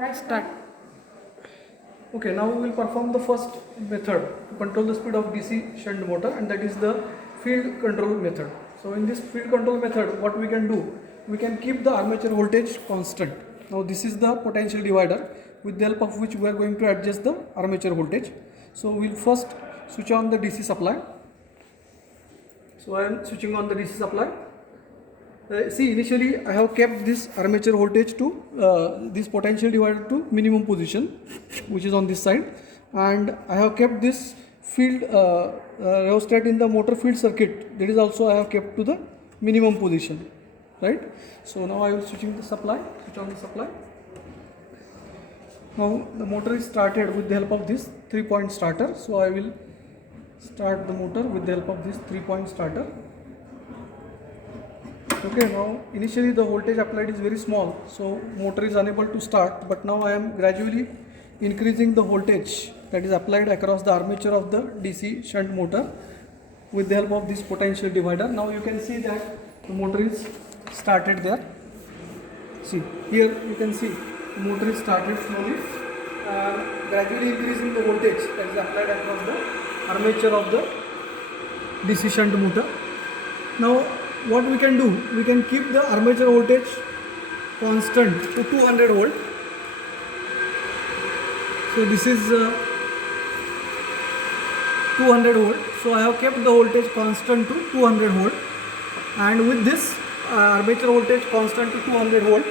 Start. Okay, now we will perform the first method to control the speed of DC shunt motor, and that is the field control method. So in this field control method, what we can do, we can keep the armature voltage constant. Now this is the potential divider with the help of which we are going to adjust the armature voltage. So we will first switch on the DC supply. So I am switching on the DC supply. See, initially I have kept this armature voltage to this potential divider to minimum position, which is on this side, and I have kept this field rheostat in the motor field circuit, that is also I have kept to the minimum position, right? So now I will switch on the supply. Now the motor is started with the help of this 3-point starter. So I will start the motor with the help of this 3-point starter. Okay, now initially the voltage applied is very small, so motor is unable to start, but now I am gradually increasing the voltage that is applied across the armature of the DC shunt motor with the help of this potential divider. Now you can see that the motor is started there. See, here you can see the motor is started slowly, gradually increasing the voltage that is applied across the armature of the DC shunt motor. Now what we can do, we can keep the armature voltage constant to 200 volt. So this is 200 volt. So I have kept the voltage constant to 200 volt, and with this armature voltage constant to 200 volt,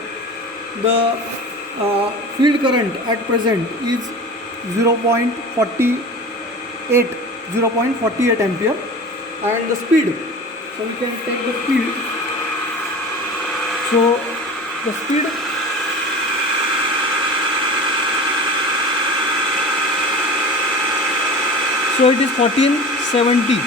the field current at present is 0.48 ampere, and the speed, so we can take the speed. So the speed, so it is 1470.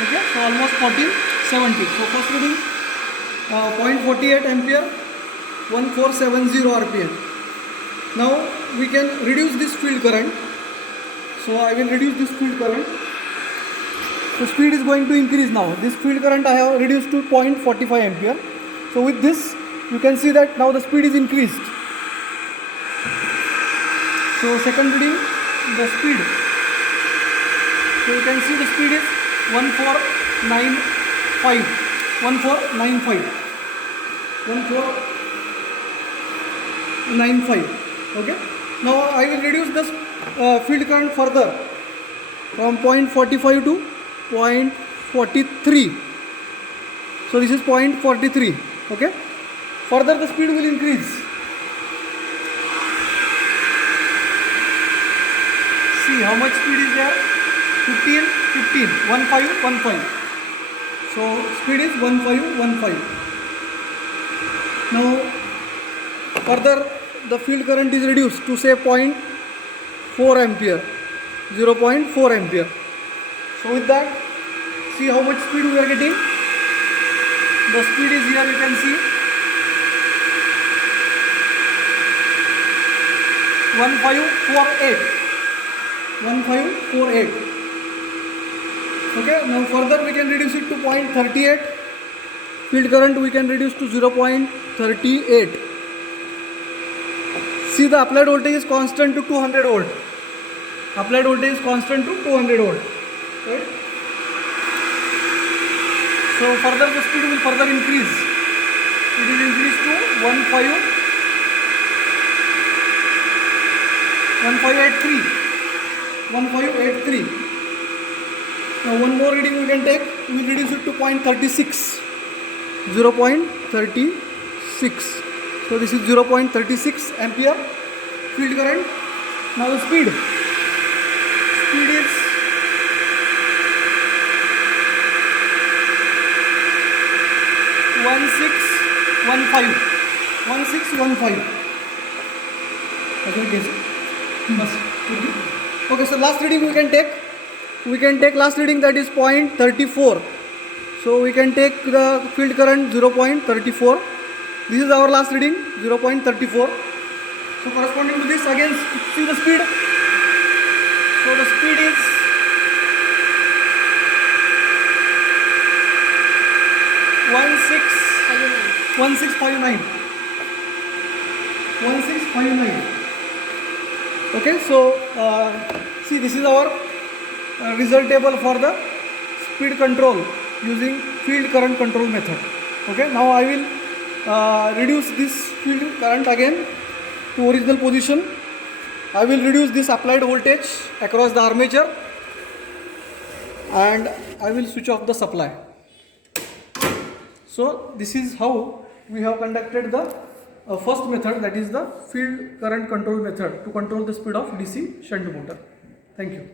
Okay, so almost 1470. So first reading 0.48 ampere, 1470 rpm. Now we can reduce this field current. So I will reduce this field current. The speed is going to increase now. This field current I have reduced to 0.45 ampere. So with this you can see that now the speed is increased. So second reading, the speed. So you can see the speed is 1495. Okay. Now I will reduce the field current further from 0.45 to 0.43. So this is 0.43. Okay. Further the speed will increase. See how much speed is there? 15. So speed is 1515. Now further the field current is reduced to say 0.4 ampere, 0.4 ampere. So with that, see how much speed we are getting. The speed is here, you can see 1548. Okay, now further we can reduce it to 0.38. Field current we can reduce to 0.38. See, the applied voltage is constant to 200 volt. Applied voltage is constant to 200 volt. Right? So further the speed will further increase. It will increase to 1583. Now one more reading we can take. We will reduce it to 0.36. 0.36. So this is 0.36 ampere field current. Now the speed is 1615. Okay, so last reading we can take. Last reading, that is 0.34. So we can take the field current 0.34. This is our last reading, 0.34. So corresponding to this, again see the speed. So the speed is 1659. 1659. Okay, so see, this is our result table for the speed control using field current control method. Okay, now I will reduce this field current again to original position. I will reduce this applied voltage across the armature and I will switch off the supply. So this is how we have conducted the first method, that is the field current control method, to control the speed of DC shunt motor. Thank you.